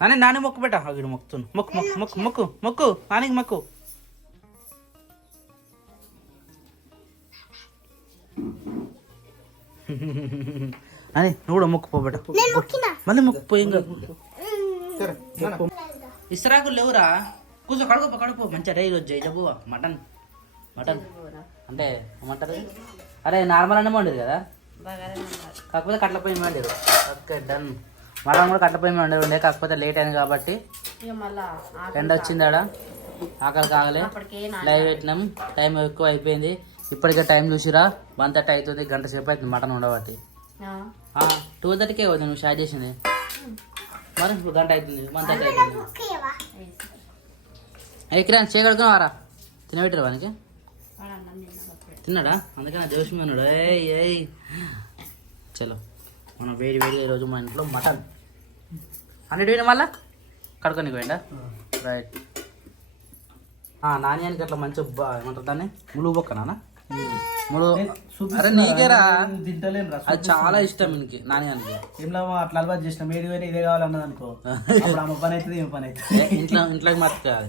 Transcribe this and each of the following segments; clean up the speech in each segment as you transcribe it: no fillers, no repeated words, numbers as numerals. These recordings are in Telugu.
నాని నాని మొక్కు పెట్ట అక్కడ మొక్కుతున్నా మొక్కు మొక్కు మొక్కు మొక్కు మొక్కు నానికి మొక్కు అని నువ్వు కూడా మొక్కు పోబెట్ట మళ్ళీ మొక్కు పోయి ఇస్తరాకులు లేవురా కూర్చో కడుపు కడుపు మంచిగా రే ఈరోజు జబ్బు మటన్ మటన్ అంటే ఏమంటారు అరే నార్మల్ అన్నం వండేది కదా కాకపోతే కట్ల పొయ్యి మీద వండారు ఓకే డన్ మటన్ కూడా కట్ల పొయ్యి మీద వండారు ఉండే కాకపోతే లేట్ అయింది కాబట్టి ఎండ వచ్చింది ఆడ ఆకలి కాగలే లైవ్ పెట్టినాం టైం ఎక్కువ అయిపోయింది ఇప్పటికే టైం చూసిరా 1:30 అవుతుంది గంట సేపు అవుతుంది మటన్ ఉండబట్టి 2:30కే అవుతుంది నువ్వు షార్ట్ చేసింది మరి ఇప్పుడు గంట అవుతుంది 1:30 అవుతుంది ఎక్కిరాని చేయగలుగుతున్నావు వారా తినబెట్టరు వానికి తిన్నాడా అందుకని జోష్మి అన్నాడు ఏయ్ చలో మనం వేడి వేడిగా ఈరోజు మా ఇంట్లో మటన్ అన్నిటి పోయినా మళ్ళా కడుకొని పోయిందా రైట్ నాణ్యానికి అట్లా మంచిగా ఏమంటారు దాన్ని ములుగు బొక్క నాన్న అరే నీకేరా అది చాలా ఇష్టం నీకు నాణ్యానికి ఏం అట్లా అలవాటు చేసిన వేడి వేడి ఇదే కావాలన్నది అనుకో అమ్మ పని అవుతుంది ఏం పని అవుతుంది ఇంట్లోకి మర్చిపోయాలి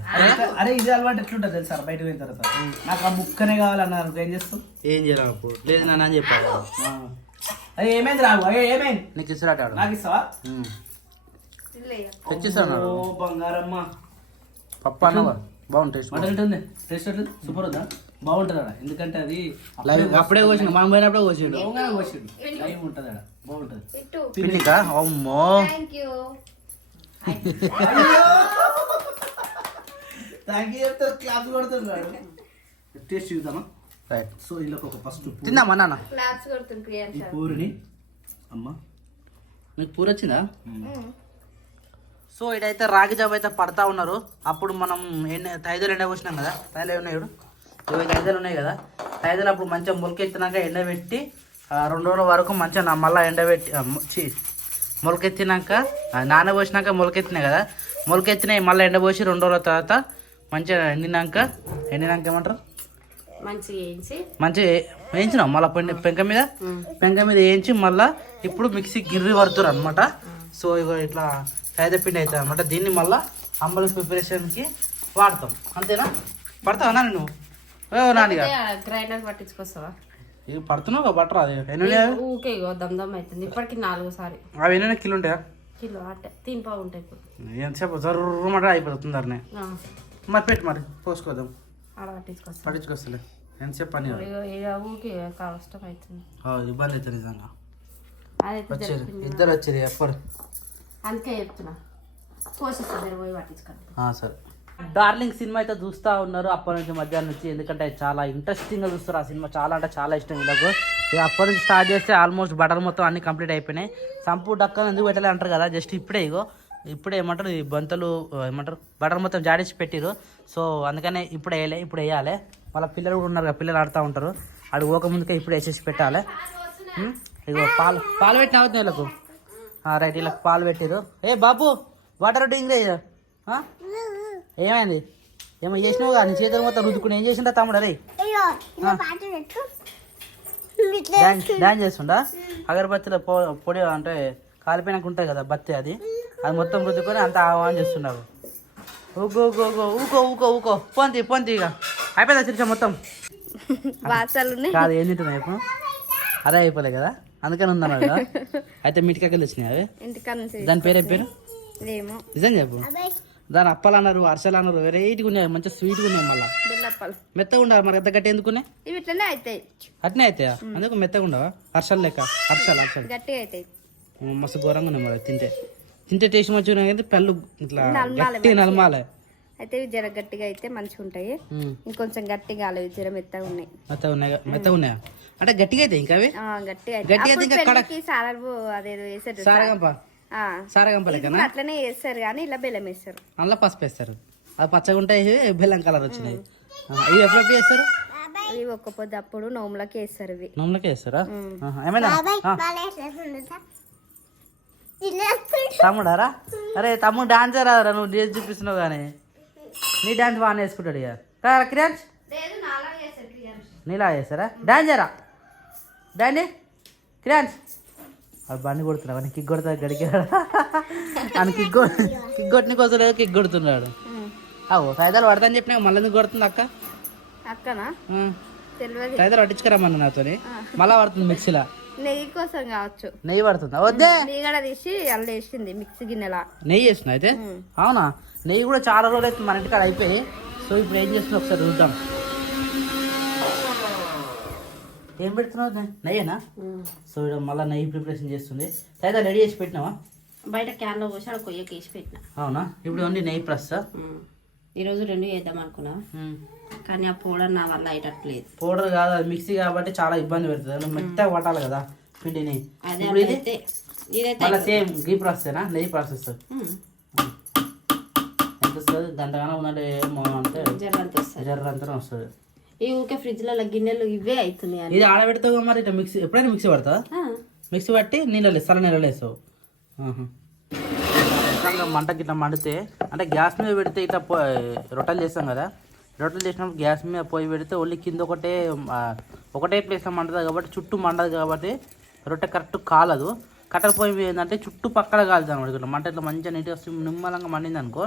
అరే ఇదే అలవాటు ఎట్లుంటుంది తెలుసా బయట పోయిన తర్వాత నాకు ఆ ముక్కనే కావాలన్నారు ఏం చేస్తావు ఏం చేయాలి అప్పుడు లేదు నాన్న అని చెప్పాడు అదే ఏమైంది రావు అయ్యో ఏమైంది నీకు ఇస్తాడు నాకు ఇస్తావా తెచ్చిస్తాను బంగారమ్మ పప్పు అన్న బాగుంటుంది మటన్ ఎట్టుంది టేస్ట్ ఎట్టుంది సూపర్ ఉందా బాగుంటుంది అక్కడ ఎందుకంటే అది అప్పుడే కోసిండు మనం పోయినప్పుడే కోసిండు కోసిండు లైవ్ ఉంటుంది అక్కడ బాగుంటుంది పిల్లికా అమ్మో థ్యాంక్ యూ చెప్తే క్లాస్ కొడుతున్నాడు టేస్ట్ చూద్దామా రైట్ సో ఇలా ఒక ఫస్ట్ తిందామా నాన్న ఈ పూరిని అమ్మ మీకు పూరి వచ్చిందా సో ఇదైతే రాగి జాబ్ అయితే పడతా ఉన్నారు అప్పుడు మనం తైదలు ఎండ పోసినాం కదా తైదలు ఉన్నాయి చూడు ఇవి తైదలు ఉన్నాయి కదా తైదలు అప్పుడు మంచిగా మొలకెత్తినాక ఎండబెట్టి 2 రోజుల వరకు మంచిగా మళ్ళీ ఎండబెట్టి మొలకెత్తినాక నానబోసినాక మొలకెత్తినాయి కదా మొలకెత్తినాయి మళ్ళీ ఎండబోసి 2 రోజుల తర్వాత మంచిగా ఎండినాక ఏమంటారు మంచిగా వేయించినాం మళ్ళీ పెంక మీద వేయించి మళ్ళీ ఇప్పుడు మిక్సీ గిర్రి పడుతున్నారు అనమాట సో ఇక ఇట్లా సైదా పిండి అవుతుంది అనమాట దీన్ని మళ్ళీ అంబలి ప్రిపరేషన్కి వాడతాం అంతేనా పడతావా నాన్న నువ్వు నాన్నగా గ్రైండర్ పట్టించుకొస్తావా ఇవి పడుతున్నావు బట్టర్ అది ఊకే దమ్ అవుతుంది ఇప్పటికి 4 సారి అవి ఎన్ని కిలో ఉంటాయా కిలో అంటే 3 పావు ఉంటాయి ఇప్పుడు ఎంతసేపు జర్రమాట అయిపోతుంది అరనే మరి పెట్టి మరి పోసుకోదాం ఆడ పట్టించుకొస్తా పట్టించుకొస్తలే ఎంతసేపు పని ఊకే కష్టం అవుతుంది ఇబ్బంది అవుతుంది నిజంగా అదైతే ఇద్దరు వచ్చేది ఎప్పుడు అందుకే చెప్తున్నా పోషిస్తారు పోయి పట్టించుకోండి సరే డార్లింగ్ సినిమా అయితే చూస్తూ ఉన్నారు అప్పటి నుంచి మధ్యాహ్నం నుంచి ఎందుకంటే చాలా ఇంట్రెస్టింగ్గా చూస్తారు ఆ సినిమా చాలా అంటే చాలా ఇష్టం వీళ్ళకు అప్పటి నుంచి స్టార్ట్ చేస్తే ఆల్మోస్ట్ బటర్ మొత్తం అన్ని కంప్లీట్ అయిపోయినాయి సంపు డక్కలు ఎందుకు పెట్టాలి అంటారు కదా జస్ట్ ఇప్పుడే ఇప్పుడే ఏమంటారు ఈ బంతలు ఏమంటారు బటర్ మొత్తం జాడించి పెట్టిరు సో అందుకనే ఇప్పుడు వేయాలి వాళ్ళ పిల్లలు కూడా ఉన్నారు కదా పిల్లలు ఆడుతూ ఉంటారు అడు పోక ముందుకే ఇప్పుడు వేసేసి పెట్టాలి ఇగో పాలు పెట్టిన అవుతుంది వీళ్ళకు రైట్ వీళ్ళకి పాలు పెట్టిరు బాబు వాటర్ డింగ్ ఏమైంది ఏమో చేసినావు కానీ చేతులు మొత్తం రుద్దుకుని ఏం చేసిండా తమ్ముడు అరే డాన్స్ చేస్తుండా అగరబత్తిలో పొడి అంటే కాలిపోయినాక ఉంటుంది కదా బత్తి అది మొత్తం రుద్దుకొని అంత ఆహ్వానం చేస్తున్నారు ఊకో పొంది ఇక అయిపోయిందా చిరుచా మొత్తం కాదు ఏం తింటున్నాయి ఇప్పుడు అదే అయిపోలే కదా అందుకని ఉందన్నా కదా అయితే మిటికాయలు వచ్చినాయి అవి దాని పేరు పేరు నిజం చెప్పు దాని అప్పలు అన్నారు అరసలు అన్నారు వెరైటీగా ఉన్నాయి మంచిగా స్వీట్గా ఉన్నాయి మళ్ళీ మెత్తగా ఉండవు మరి ఎంత గట్టి ఎందుకున్నాయి అట్నే అవుతాయా అందుకు మెత్తగా ఉండవా అరసలు లెక్క అరసలు గట్టిగా అవుతాయి మస్తు ఘోరంగా ఉన్నాయి మరి తింటే టేస్ట్ మంచిగా ఉన్నాయి కానీ పళ్ళు ఇట్లా గట్టి నలమాలే అయితే జర గట్టిగా అయితే మంచిగా ఉంటాయి ఇంకొంచెం గట్టిగా కాలేదు జర మెత్తగా ఉన్నాయి మెత్తగా ఉన్నాయా అంటే గట్టిగా అయితే ఇంకా అవి సారగంప లెక్కనా అట్లనే వేస్తారు కానీ ఇలా బెల్లం వేస్తారు అందులో పసుపు వేస్తారు అది పచ్చగా ఉంటాయి బెల్లం కలర్ వచ్చినాయి ఇవి ఎప్పుడు వేస్తారు ఇవి ఒక్క పొద్దు అప్పుడు నోములకి వేస్తారు ఇవి నోములకి వేస్తారా ఏమైనా తమ్ముడారా అరే తమ్ముడు డాన్స్ రా నువ్వు డ్యాన్స్ చూపిస్తున్నావు కానీ నీ డాన్స్ బాగానే వేసుకుంటాడు ఇక క్రియాన్స్ నీలా చేస్తారా డాన్స్ చేయరా డాన్స్ క్రియాన్స్ అది బండి కొడుతున్నావు అని కిక్ కొడతా గడికి అని కిక్ కొట్టిన కోసం కిక్ కొడుతున్నాడు అవు సైదాలు పడతాని చెప్పినా మళ్ళీ ఎందుకు కొడుతుంది అక్క అక్కనా తెలియదు. సైదాలు పట్టించుకురమ్మన్న నాతోని మళ్ళా పడుతుంది మిక్సీలా నెయ్యి కోసం కావచ్చు. నెయ్యి పడుతుందా వద్దే నీగడ తీసి అల్ల వేసింది మిక్సీ గిన్నెలా. నెయ్యి వేస్తున్నా అయితే అవునా నెయ్యి కూడా చాలా రోజులు అయితే మన ఇంటికాడ అయిపోయి. సో ఇప్పుడు ఏం చేస్తున్నా ఒకసారి చూద్దాం. ఏం పెడుతున్నావు నెయ్యేనా? సో ఇక్కడ మళ్ళీ నెయ్యి ప్రిపరేషన్ చేస్తుంది. అయితే రెడీ చేసి పెట్టినావా? బయట క్యాన్లో పోసి అక్కడ కొయ్యకి వేసి పెట్టిన. అవునా ఇప్పుడు ఓన్లీ నెయ్యి ప్లస్ ఈరోజు 2 చేద్దాం అనుకున్నా కానీ ఆ పౌడర్ నా వల్ల అయ్యట్లేదు. పౌడర్ కాదు అది మిక్సీ కాబట్టి చాలా ఇబ్బంది పెడుతుంది. నువ్వు మెత్తగా పట్టాలి కదా పిండిని. ఇప్పుడు ఇది మళ్ళీ సేమ్ గీ ప్రాసెసేనా నెయ్యి ప్రాసెస్ ఎంత వస్తుంది? గంటగానే ఉన్నట్టు అంటే జర్రంతా వస్తుంది. ఈ ఊకే ఫ్రిడ్జ్లలో గిన్నెలు ఇవే అవుతున్నాయి. ఇది ఆడబెడతావు మరి ఇట్లా మిక్సీ ఎప్పుడైనా మిక్సీ పడతా? మిక్సీ పట్టి నీళ్ళు చల్ల నీళ్ళు వేస్తావు. మంటకి ఇట్లా మండితే అంటే గ్యాస్ మీద పెడితే ఇట్లా రొట్టెలు చేస్తాం కదా, రొట్టెలు చేసినప్పుడు గ్యాస్ మీద పొయ్యి పెడితే ఓన్లీ కింద ఒకటే ప్లేస్లో మండుతుంది కాబట్టి చుట్టూ మండదు కాబట్టి రొట్టె కరెక్ట్ కాలదు. కట్టెల పొయ్యి మీద ఏంటంటే చుట్టూ పక్కన కాలుతుంది అనమాట. ఇట్లా మంట ఇట్లా మంచిగా నీట్గా నిమ్మలంగా మండింది అనుకో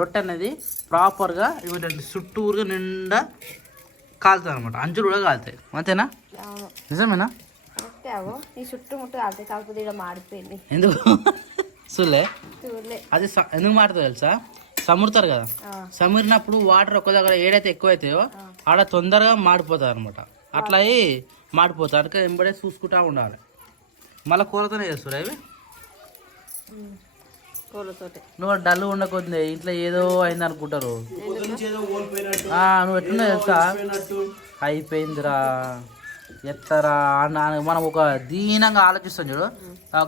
రొట్టె అనేది ప్రాపర్గా చుట్టూరుగా నిండా కాలుతుంది అనమాట. అంచులు కూడా కాలుతాయి. అంతేనా? నిజమేనా? ఈ చుట్టుముట్టు కాలుతాయి కాకపోతే ఇక్కడ మాడిపోయింది. ఎందుకు చూలే అది ఎందుకు మాడుతుంది తెలుసా? సమురుతారు కదా, సమురినప్పుడు వాటర్ ఒక్క దగ్గర ఏడైతే ఎక్కువ అవుతాయో ఆడ తొందరగా మాడిపోతుంది అనమాట. అట్లా అయి మాడిపోతుంది. అందుకే ఎంబడే చూసుకుంటా ఉండాలి. మళ్ళీ కూరతోనే చేస్తారు అవి. నువ్వు డల్ ఉండకొద్ది ఇంట్లో ఏదో అయింది అనుకుంటారు. నువ్వు ఎట్లున్నా తెలుసా? అయిపోయిందిరా ఎత్తరా మనం ఒక దీనంగా ఆలోచిస్తాం చూడు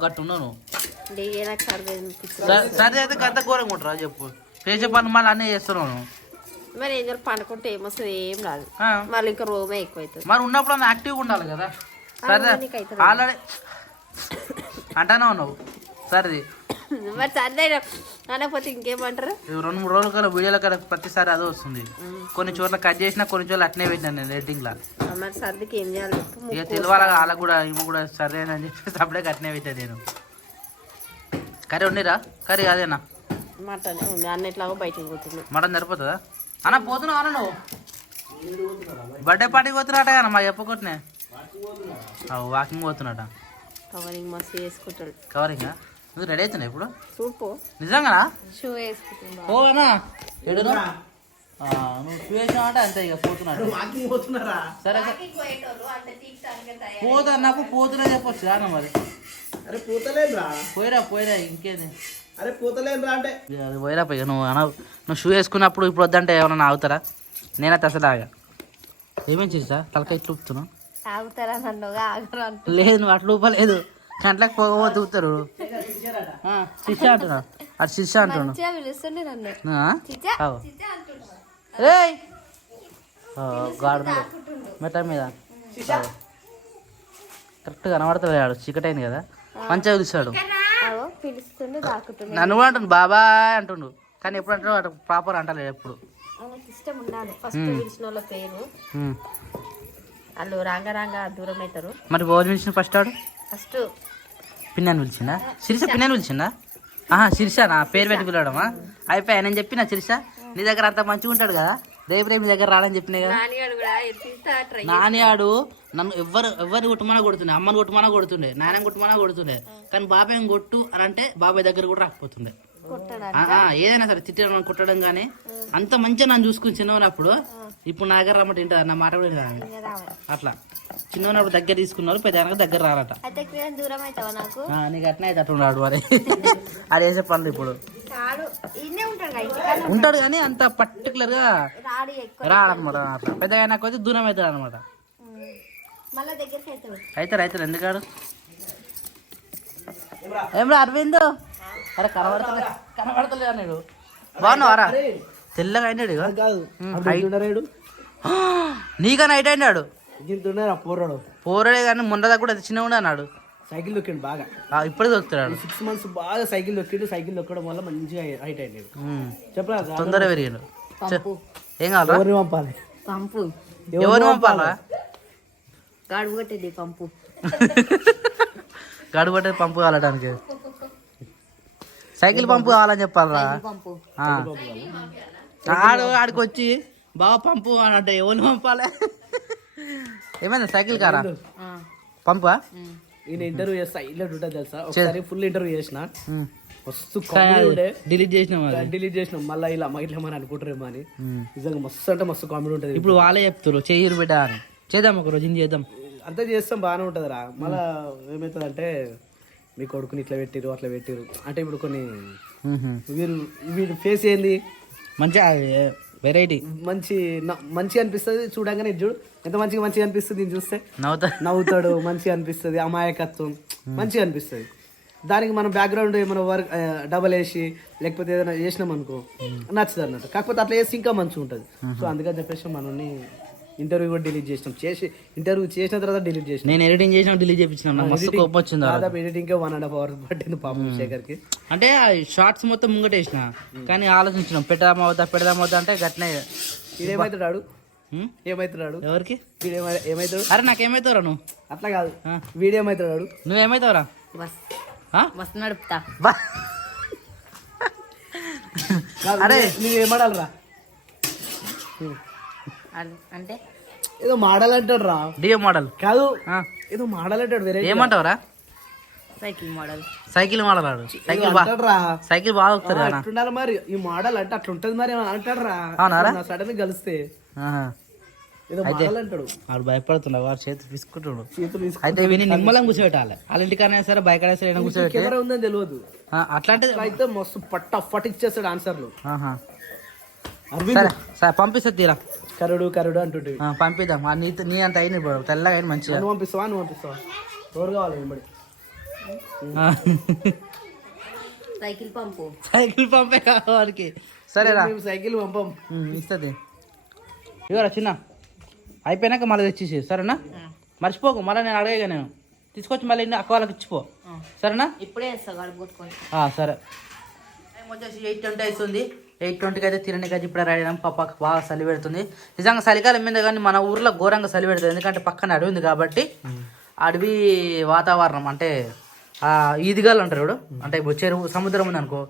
గట్టు ఉన్నావు. సరే అయితే గంత ఘోరంగా ఉంటారా చెప్పు? చేసే పని మళ్ళీ అన్నీ చేస్తున్నావు. మరి ఏం చెప్పి పండుకుంటే ఏమొస్తుంది? ఏం రాదు. మళ్ళీ ఇంకా రోమే ఎక్కువ అవుతుంది. మరి ఉన్నప్పుడు అన్న యాక్టివ్గా ఉండాలి కదా. సరే ఆల్రెడీ అంటానే ఉన్నావు. సరే మరి సర్దే అనకపోతే ఇంకేమంటారు? 2-3 రోజుల కన్నా వీడియోల కన్నా ప్రతిసారి అదే వస్తుంది. కొన్ని చోట్ల కట్ చేసినా కొన్ని చోట్ల అట్నే పెట్టినాను నేను ఎడిటింగ్లో. మరి సర్దికి ఏం చేయాలి? ఇక తెలియాలి వాళ్ళకు కూడా ఇవి కూడా సరే అని చెప్పేసి అప్పుడే అట్నే పెట్టాను నేను. కర్రీ ఉండేరా? కర్రీ అదేనా? మటన్ ఉంది అన్నిట్లాగో బయటకు పోతుంది. మటన్ సరిపోతుందా అన్న? పోతున్నావు అన్న నువ్వు బర్త్డే పార్టీకి పోతున్నాట కదా మా చెప్పకొట్టినే వాకింగ్ పోతున్నాట. కవరింగ్ మస్తు వేసుకుంటాడు. కవరింగ్ నువ్వు రెడీ అవుతున్నావు ఇప్పుడు? చూపు నిజంగానా? షూ వేసుకుంటున్నా. పోనా ఎడు నువ్వు షూ వేసినావు అంటే అంతే ఇక పోతున్నాడు. సరే పోతా నాకు పోతున్నా చెప్పొచ్చు అన్న. మరి అరే పోతలేదురా. పోయిరా ఇంకేది? అరే పోతలేదురా అంటే అది పోయిరా పోయి నువ్వు షూ వేసుకున్నప్పుడు ఇప్పుడు వద్దంటే ఏమన్నా ఆగుతారా? నేనైతే అసలు ఆగా. ఏమేం చేసా తలకాయ ఇట్లు ఊపుతున్నావు? ఆగుతారా నన్నుగా ఆగరా? లేదు నువ్వు అట్లా ఊపలేదు. కంట్లోకి పోగ ఊపుతారు. శిష్య అంటున్నా అటు శిష్య అంటున్నాను. గాడు మెట్ట మీద కరెక్ట్ కనబడతాడు. ఆడు చీకటి అయింది కదా మంచిగా పిలుస్తాడు. నన్ను కూడా అంటుండు బాబాయ్ అంటుండు కానీ ఎప్పుడు అంటాడు ప్రాపర్ అంటలేదు ఎప్పుడు. ఇష్టం ఉండాలి ఫస్ట్ పిలిచిన వాళ్ళ పేరు. వాళ్ళు రాంగ దూరం అవుతారు. మరి భోజనం పిలిచిన ఫస్ట్ ఆడు ఫస్ట్ పిన్నాను పిలిచిందా? శిరీష పిన్నాను పిలిచిందా? శిరీష నా పేరు పెట్టి పిలవడమా? అయిపోయా నేను చెప్పిన శిరీష నీ దగ్గర అంత మంచిగా ఉంటాడు కదా రేపు మీ దగ్గర రాడని చెప్పినా కదా. నాని ఆడు నన్ను ఎవరిని కొట్టుమన్నా కొడుతుండే, అమ్మని కొట్టుమన్నా కొడుతుండే, నాయనని కొట్టుమన్నా కొడుతుండే. కానీ బాబాయ్ కొట్టు అని అంటే బాబాయ్ దగ్గర కూడా రాకపోతుండే. ఏదైనా సరే తిట్టడం కొట్టడం కానీ అంత మంచిగా నన్ను చూసుకుని చిన్నప్పుడు. ఇప్పుడు నా దగ్గర రమ్మంటే ఏంటో నా మాట కూడా అట్లా చిన్నప్పుడు దగ్గర తీసుకున్నారు పెద్ద దగ్గర రారట. నీకు అట్నే అయితే అట్లా ఉన్నాడు మరి అది వేసే పనులు ఇప్పుడు ఉంటాడు కానీ అంత పర్టికులర్ గా రాడనమాట. అట్లా పెద్దగా అయినా కొద్ది దూరం అవుతాడు అనమాట. అవుతారు ఎందుకాడు ఏమరా అరవింద్? అరే కనబడతలే అన్నాడు. బాగున్నావారా? తెల్లగా అయినాడు. నీకన్నా హైట్ అయినాడు. పోరాడే కానీ మొన్న దాకా కూడా చిన్న ఉండే అన్నాడు. సైకిల్ దొక్కిండు బాగా. ఇప్పుడే దొక్కుతాడు. 6 months బాగా సైకిల్ దొక్కిండు. సైకిల్ దొక్కడం వల్ల మంచిగా హైట్ అయినాడు. చెప్పరా తొందరగా పెరిగాడు. ఏం కావాలా? ఎవరిని పంపాలి? పంపు. ఎవరిని పంపాలా? గాడు కొట్టేది పంపు. గడుబట్టే పంపు కాలడానికి సైకిల్ పంపు కావాలని చెప్పాలరా పంపు ఆడికి వచ్చి బాగా పంపు అని అంటే ఎవరిని పంపాలి ఏమైంది సైకిల్ కారా పంపా ఈయన ఇంటర్వ్యూ చేస్తా ఇల్లు ఉంటుంది తెలుసా ఒకసారి ఫుల్ ఇంటర్వ్యూ చేసిన మస్తు కామెడీ ఉండే డిలీట్ చేసినాం డిలీట్ చేసినాం మళ్ళీ ఇలా ఇట్లా అనుకుంటారేమో అని నిజంగా మస్తు అంటే మస్తు కామెడీ ఉంటుంది ఇప్పుడు వాళ్ళే చెప్తారు చెయ్యరు బిడ్డ అని చేద్దాం ఒక రోజు చేద్దాం అంతా చేస్తాం బాగానే ఉంటుంది రా మళ్ళా ఏమవుతుంది అంటే మీ కొడుకుని ఇట్లా పెట్టిరు అట్లా పెట్టిరు అంటే ఇప్పుడు కొన్ని వీరు ఫేస్ ఏంది మంచిగా వెరైటీ మంచిగా అనిపిస్తుంది చూడంగానే చూడు ఎంత మంచిగా అనిపిస్తుంది దీన్ని చూస్తే నవ్వుతాడు మంచిగా అనిపిస్తుంది అమాయకత్వం మంచిగా అనిపిస్తుంది దానికి మనం బ్యాక్గ్రౌండ్ ఏమైనా వర్క్ డబల్ వేసి లేకపోతే ఏదైనా చేసినాం అనుకో నచ్చదు అన్నట్టు కాకపోతే అట్లా వేసి ఇంకా మంచిగా ఉంటుంది సో అందుకని చెప్పేసి మనల్ని ఇంటర్వ్యూ కూడా డిలీట్ చేసినాం ఇంటర్వ్యూ చేసిన తర్వాత డిలీట్ చేసినాం నేను ఎడిటింగ్ చేసిన డిలీట్ చేయించిన కోపం వచ్చింది దాదాపు ఎడిటింగ్ 1.5 hours పట్టింది పాపం శేఖర్కి అంటే షార్ట్స్ మొత్తం ముంగటేసిన కానీ ఆలోచించినాం పెడదామవుతా అంటే గట్నే ఏమవుతాడు ఏమవుతున్నాడు ఎవరికి ఏమవుతాడు అరే నాకేమవుతావురా నువ్వు అట్లా కాదు వీడియో ఏమవుతాడు నువ్వేమవుతావురా బస్ నడుపుతా అరే నువ్వేమడాలరా అంటే ఏదో మోడల్ అంటాడు రా డియో మోడల్ కాదు ఏదో మోడల్ అంటాడు వేరే ఏమంటావురా సైకిల్ మోడల్ ఆడు సైకిల్ బాగా వస్తుంది అట్లుండాలి మరి ఈ మోడల్ అంటే అట్లా ఉంటది మరి అంటాడు రా సడన్ గా కలిస్తే ఏదో మోడల్ అంటాడు వాడు భయపడుతున్నాడు వాడు చేతి తీసుకుంటాడు అయితే విని నిమ్మలం కూర్చోబెట్టాలి వాళ్ళ ఇంటికైనా సరే బయట సరే కూర్చోబెట్టి కెమెరా ఉందని తెలియదు అట్లాంటిది అయితే మస్తు ఫట్ ఇచ్చేస్తాడు ఆన్సర్లు సరే సరే పంపిస్తా తీరా కరుడు అంటుంటే పంపిద్దాం నీ అంత అయింది తెల్లగా అయిన మంచిగా నువ్వు పంపిస్తావా ఎవరు కావాలి వెంబడి సైకిల్ పంపే కావాలికి సరేరా సైకిల్ పంపం ఇస్తుంది ఇవరా చిన్న అయిపోయినాక మళ్ళీ తెచ్చేసి సరేనా మర్చిపోకు మళ్ళీ నేను అడగగా నేను తీసుకొచ్చి మళ్ళీ అక్క వాళ్ళకి ఇచ్చిపో సరేనా ఇప్పుడే కొట్టుకొని సరే టైం వచ్చేసి 8:20 అవుతుంది 8:20కి అయితే తినడానికి ఇప్పుడే రెడీ అయినాం పాపకు బాగా చలి పెడుతుంది నిజంగా చలికాలం మీద కానీ మన ఊర్లో ఘోరంగా చలి పెడుతుంది ఎందుకంటే పక్కన అడవి ఉంది కాబట్టి అడవి వాతావరణం అంటే ఈదిగాలు అంటారు ఇప్పుడు అంటే ఇప్పుడు చెరువు సముద్రం ఉంది అనుకో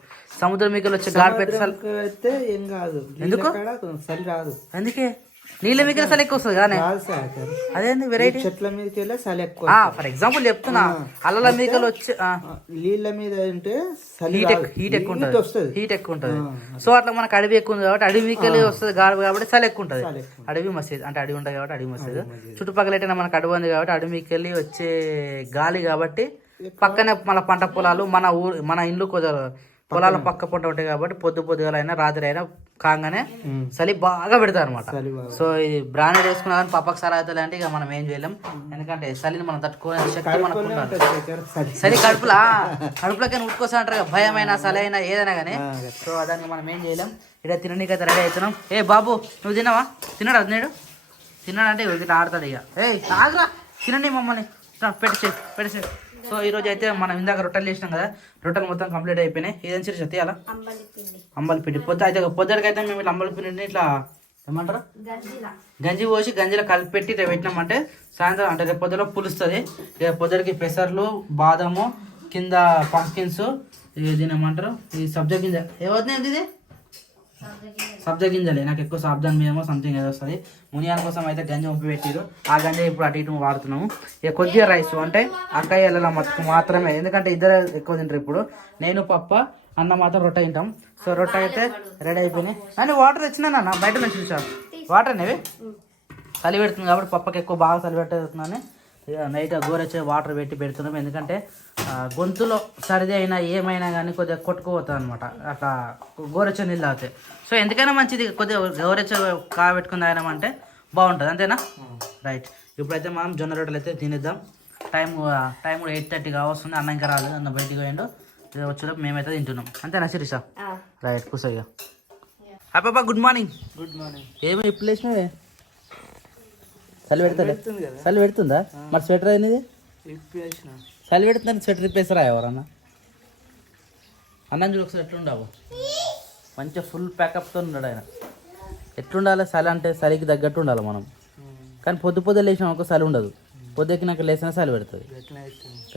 సముద్రం మీకు వచ్చి గాడి పెట్టి ఏం కాదు ఎందుకు చలి రాదు అందుకే నీళ్ళ మీద చలి ఎక్కువ వస్తుంది కానీ అదేంది వెరైటీ చెట్ల మీదకి వెళ్ళి చలి ఎక్కువ ఫర్ ఎగ్జాంపుల్ చెప్తున్నా అల్లల మీద వచ్చి నీళ్ళ మీద ఉంటే హీట్ ఎక్కువ ఉంటుంది సో అట్లా మనకు అడవి ఎక్కువ ఉంది కాబట్టి అడవి మీకెళ్ళి వస్తుంది గాడి కాబట్టి చలి ఎక్కువ ఉంటుంది అడవి మసీద్ అంటే అడవి ఉంటుంది కాబట్టి అడవి మసీద్ చుట్టుపక్కల అయితే మనకు అడవి ఉంది కాబట్టి అడవి మీకెళ్ళి వచ్చే గాలి కాబట్టి పక్కనే మన పంట పొలాలు మన ఇల్లు పొలాల పక్క పంట ఉంటాయి కాబట్టి పొద్దుగాల అయినా రాత్రి అయినా కాగానే చలి బాగా పెడతారు అనమాట సో ఇది బ్రాండెడ్ వేసుకున్నా కానీ పప్పకు సరి అవుతుంది అంటే ఇక మనం ఏం చేయలేం ఎందుకంటే చలిని మనం తట్టుకునే శక్తి మనకు ఉండాలి చలి కడుపులోకి ఉట్టుకోసా అంటారు భయమైనా చలి అయినా ఏదైనా కానీ సో దానికి మనం ఏం చేయలేం ఇక్కడ తిననీకైతే రెడీ అవుతున్నాం ఏ బాబు నువ్వు తినవా తిన్నాడంటే ఇట్లా ఆడతాడు ఇక ఆగరా తినండి మమ్మల్ని పెట్టేసి సో ఈ రోజు అయితే మనం ఇందాక రొట్టెలు చేసినాం కదా రొట్టెలు మొత్తం కంప్లీట్ అయిపోయినాయి ఇదేం సరి సత్యాలా అంబలి పిండి పొద్దుకైతే మేము ఇట్లా అంబలి పిండిని ఇట్లా ఏమంటారు గంజి పోసి గంజిలో కలిపి పెట్టి ఇట్లా పెట్టినామంటే సాయంత్రం అంటే రేపు పొద్దులో పులుస్తుంది రేపు పొద్దుకి పెసర్లు బాదము కింద పంకిన్స్ దీని ఏమంటారు ఈ సబ్జా గింజ ఏమవుతుంది ఇది సబ్జా గింజలే నాకు ఎక్కువ సాబ్దాన్ మీదేమో సంథింగ్ ఏదో వస్తుంది మునియాల కోసం అయితే గంజి పంపి పెట్టారు ఆ గంజి ఇప్పుడు అటు ఇటు వాడుతున్నాము ఇక కొద్దిగా రైస్ అంటే అక్కయ్య వెళ్ళాల మట్టుకు మాత్రమే ఎందుకంటే ఇద్దరు ఎక్కువ తింటారు ఇప్పుడు నేను పప్ప అన్న మాత్రం రొట్టె తింటాం సో రొట్టె అయితే రెడీ అయిపోయినాయి అని వాటర్ తెచ్చినా బయట నుంచి చూసాను వాటర్ అనేవి చలి పెడుతుంది కాబట్టి పప్పకి ఎక్కువ బాగా చలి పెడుతున్నాను ఇక నైట్ గోరెచ్చే వాటర్ పెట్టి పెడుతున్నాం ఎందుకంటే గొంతులో సరిది అయినా ఏమైనా కానీ కొద్దిగా కొట్టుకుపోతుంది అనమాట అట్లా గోరెచ్చ నీళ్ళు తాగితే సో ఎందుకైనా మంచిది కొద్దిగా గోరెచ్చ కాబెట్టుకుని తాగినామంటే బాగుంటుంది అంతేనా రైట్ ఇప్పుడైతే మనం జొన్న రొట్టెలు అయితే తినేద్దాం టైం కూడా 8:30 వస్తుంది అన్న ఇంకా రాలేదు అన్న బయటికి పోయిండు వచ్చేటప్పుడు మేమైతే తింటున్నాం అంతేనా శిరీష రైట్ కూర్చోయ్యా హాయ్ పాపా గుడ్ మార్నింగ్ ఏమో ఇప్పుడు లేచినావే చలి పెడుతుందా మరి స్వెటర్ అయినది చలి పెడుతుందని స్వెటర్ ఇప్పేసారా ఎవరన్నా అన్నం చూడు ఒకసారి ఎట్లుండవు మంచిగా ఫుల్ ప్యాకప్తో ఉన్నాడు ఆయన ఎట్లుండాలి చలి అంటే చలికి తగ్గట్టు ఉండాలి మనం కానీ పొద్దున లేచినాం ఒక చలి ఉండదు పొద్దుకినాక లేసిన చలి పెడుతుంది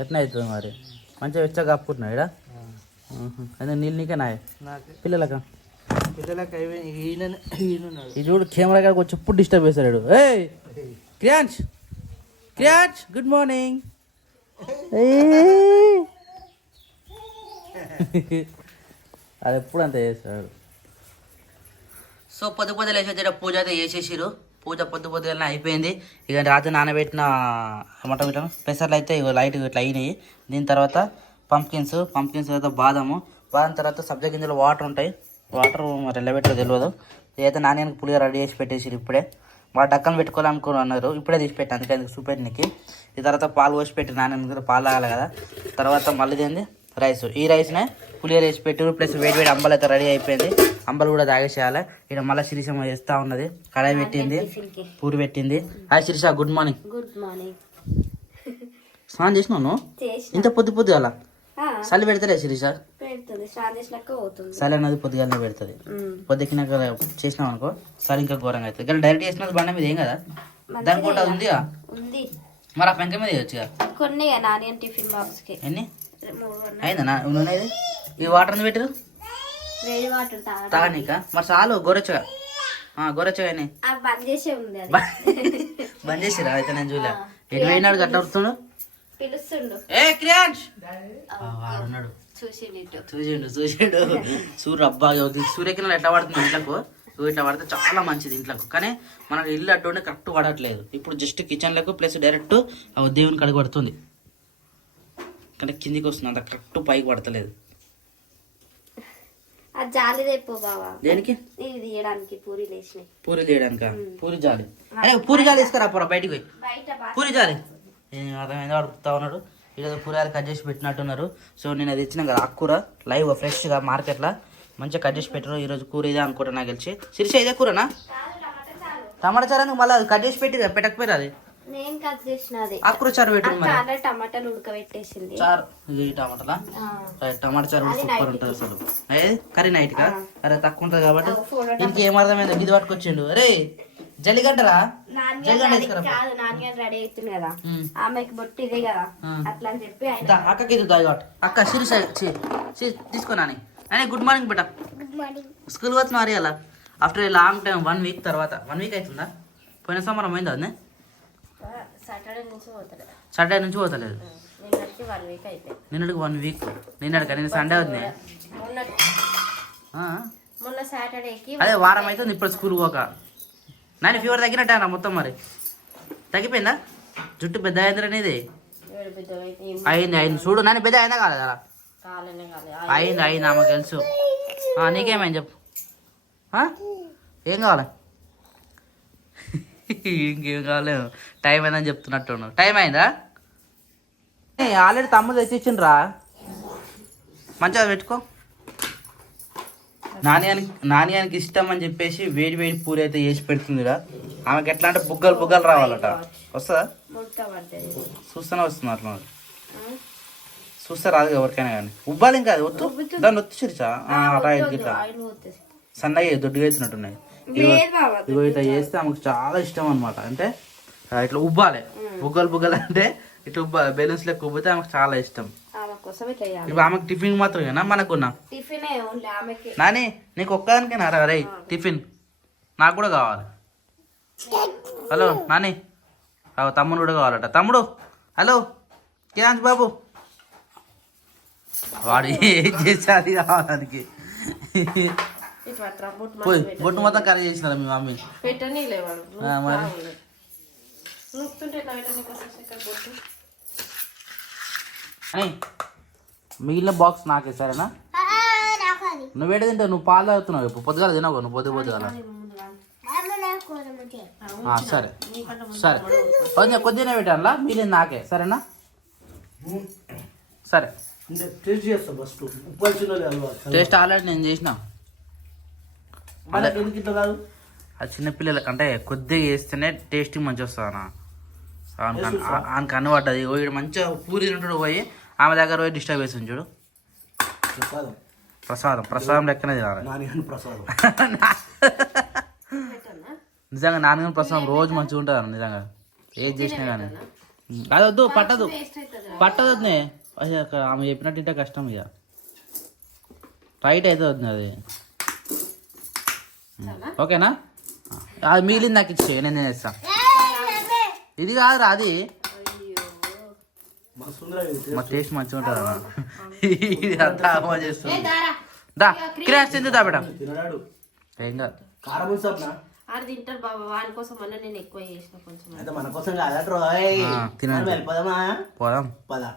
ఎట్లా అవుతుంది మరి మంచిగా వెచ్చగా కప్పుకుంటున్నావు ఇక్కడ అదే నీళ్ళు నీకే నాయ పిల్లలకా ఈ చూడు కెమెరా కాడికి వచ్చి ఎప్పుడు డిస్టర్బ్ చేస్తాడు ఏయ్ క్రియాంష్ క్రియాంష్ గుడ్ మార్నింగ్ అది ఎప్పుడు అంత చేస్తాడు. సో పొద్దు లేచి పూజ అయితే చేసేసారు. పూజ పొద్దుగానే అయిపోయింది. ఇక రాత్రి నానబెట్టిన ఏమంటాం పెసర్లు అయితే ఇక లైట్ ఇట్లా అయినాయి. దీని తర్వాత పంప్కిన్స్ తర్వాత బాదం తర్వాత సబ్జా గింజలు వాటర్ ఉంటాయి. వాటర్ మరి ఎలా పెట్టారో తెలియదు. ఇదైతే నాణ్యానికి పులిగా రెడీ చేసి పెట్టేసారు. ఇప్పుడే వాడు డక్కను పెట్టుకోవాలనుకున్నారు. ఇప్పుడే తీసి పెట్టాను అందుకే చూపెట్టినకి. ఈ తర్వాత పాలు పోసి పెట్టి నాణ్యానికి పాలు తాగాలి కదా. తర్వాత మళ్ళీ ఏంది రైస్. ఈ రైస్నే పులిగా వేసి పెట్టారు. ప్లస్ వేడి అంబలు అయితే రెడీ అయిపోయింది. అంబలు కూడా తాగేసేయాలి. ఇక్కడ మళ్ళీ శిరీషమ్మ చేస్తూ ఉన్నది. కడాయి పెట్టింది, పూరి పెట్టింది. Hi Shirisha, good morning. Good morning. స్నానం చేసినావు ఇంత పొద్దు అలా చలి పెడతలే శిరీష? చలి అనేది పొద్దుగానే పెడుతుంది. పొద్దుకినాక చేసినాం అనుకో చలి ఇంకా ఘోరంగా అవుతుంది. కానీ డైరెక్ట్ చేసిన బండ మీద ఏం కదా, దాని పూట ఉంది మరి ఆ పెంక మీద చేయొచ్చు కొన్ని టిఫిన్ బాక్స్ కి. ఎన్ని అయిందా నూనె? ఈ వాటర్ పెట్టరు తాగనీక మరి చాలు. గొరచ్చగా బంద్ చేసిరా? అయితే నేను చూలే. ఎటు పోయినాడు గట్ట వస్తున్నాడు ఏ క్రియాంష్ వాడున్నాడు. చూసిండు సూర్య అబ్బా సూర్యకిరణాలు ఎట్లా పడుతుంది ఇంట్లోకు. ఇట్లా పడితే చాలా మంచిది ఇంట్లోకు. కానీ మనకు ఇల్లు అడ్డు కరెక్ట్ పడట్లేదు. ఇప్పుడు జస్ట్ కిచెన్లకు ప్లస్ డైరెక్ట్ దేవుని కడిగి పడుతుంది. కానీ కిందికి వస్తుంది, అంత కరెక్ట్ పైకి పడతలేదు. దేనికి? పూరి చేయడానికా? పూరి జాలి. అరే పూరి జాలి తీసుకురా పోరా బయటికి పోయి. పూరి జాలి అర్థమైంది. అడుగుతా ఉన్నాడు. ఈరోజు కూరగాయలు కట్ చేసి పెట్టినట్టున్నారు. సో నేను అది ఇచ్చిన కదా ఆకుకూర లైవ్ ఫ్రెష్గా మార్కెట్లో మంచిగా కట్ చేసి పెట్టారు. ఈరోజు కూర ఇదే అనుకుంటా నాకు తెలిసి. శిరీష ఇదే కూరనా? టమాటా చారానికి మళ్ళీ అది కట్ చేసి పెట్టి పెట్టకపోయారు. అది నేను కట్ చేసినది ఆకుకూర చారు పెట్టింది. టమాటాలు ఉడకబెట్టేసింది. చారు ఇది టమాటాలా? టమాటా చారు సూపర్ ఉంటుంది అసలు. అదే కర్రీ నైట్ కా? అరే తక్కువ ఉంటుంది కాబట్టి ఇంకేం అర్థమైంది. ఇది పట్టుకొచ్చిండు. అరే జల్లిగడ్డరా? జల్లిగడ్డ రెడీ అవుతుంది కదా ఆమెకి బొట్టి ఇదే కదా అట్లా అని చెప్పి అక్కకి ఇది దాయిగాట్ అక్క శిరీష తీసుకో నాని. అని గుడ్ మార్నింగ్ బేటా. స్కూల్ వచ్చిన మరి అలా after a long time 1 week తర్వాత. 1 వీక్ అవుతుందా? పోయిన సంవత్సరం అయింది అదే. సాటర్డే నుంచి పోతలేదు. నిన్నటికి 1 వీక్. నిన్నటికి నేను సండే వద్దు. అదే వారం అవుతుంది ఇప్పుడు స్కూల్ పోక. నాని ఫీవర్ తగ్గినట్టే అన్న మొత్తం. మరి తగ్గిపోయిందా? జుట్టు పెద్ద అయిందిరా నీది? అయింది చూడు. నాని పెద్ద అయిందా కాలేదా? అయింది ఆమెకు తెలుసు. నీకేమైంది చెప్పు. ఏం కావాలి? ఇంకేం కావాలేము. టైం అయిందని చెప్తున్నట్టు. టైం అయిందా? ఆల్రెడీ తమ్ముడు తెచ్చిచ్చిండ్రా. మంచిగా పెట్టుకో. నాణ్యానికి ఇష్టం అని చెప్పేసి వేడి పూరి అయితే చేసి పెడుతుందిరా. ఆమెకి ఎట్లా అంటే బుగ్గలు రావాలట. వస్తుందా? చూస్తూనే వస్తుంది అట్లా. చూస్తే రాదు ఎవరికైనా కానీ. ఉబ్బాలి ఇంకా అది వద్దు. దాన్ని వద్దు చిరిచా రైట్ ఇట్లా సన్నగా దొడ్డుగా అవుతున్నట్టున్నాయి. ఇగో ఇట్లా చేస్తే ఆమెకు చాలా ఇష్టం అనమాట. అంటే ఇట్లా ఉబ్బాలి. బుగ్గలు అంటే ఇట్లా ఉబ్బాలి. బెలూన్స్ లెక్క ఉబ్బితే ఆమెకు చాలా ఇష్టం. ఇప్పుడు ఆమెకు టిఫిన్ మాత్రమేనా మనకున్నా? నాని నీకు ఒక్కదానికేనా రే టిఫిన్? నాకు కూడా కావాలి. హలో నాని, తమ్ముడు కూడా కావాలట. తమ్ముడు హలో కేంద్ర బాబు. వాడు ఏం చేసేది కావడానికి. పోయి బొట్టు మొత్తం కర్రీ చేసినారా మీ మమ్మీ? మరి మిగిలిన బాక్స్ నాకే సరేనా? నువ్వు ఏడు తింటావు? నువ్వు పాలు తాగుతున్నావు. ఇప్పుడు పొద్దుగాల తినవు. నువ్వు పొద్దుగాల సరే కొంచెం కొద్దిగా పెట్టానులా. మిగిలింది నాకే సరేనా? సరే టేస్ట్ ఆల్రెడీ నేను చేసిన. అది చిన్నపిల్లలకి అంటే కొద్దిగా వేస్తేనే టేస్టింగ్ మంచిగా వస్తుంది. ఆయనకు అన్నపడ్డది. వీడు మంచిగా పూరి తింటాడు. పోయి ఆమె దగ్గర పోయి డిస్టర్బ్ చేస్తుంది చూడు. ప్రసాదం లెక్కనే తినాలి. నిజంగా నాన్నగారి ప్రసాదం రోజు మంచిగా ఉంటుంది అన్న. నిజంగా ఏది చేసినా కానీ అది వద్దు, పట్టదు పట్టదు వద్దునే. ఆమె చెప్పినట్టు ఇంటే కష్టం ఇక. రైట్ అయితే వద్దు అది. ఓకేనా? అది మిగిలింది నాకు ఇచ్చే, నేను చేస్తా. ఇది కాదురా అది. మా టేస్ట్ మంచిగా ఉంటుంది అన్న. అంతా అమ్మ చేస్తుంది. దా క్రాష్ తింది దా బేట. ఏం కాదు. కారం వేస్తాం ఆడు తింటారు బాబా, వాడి కోసం అన్న నేను ఎక్కువ చేసిన కొంచెం. మన కోసం కాదా? తినండి. వెళ్ళిపోదామా? పోదాం. పదా.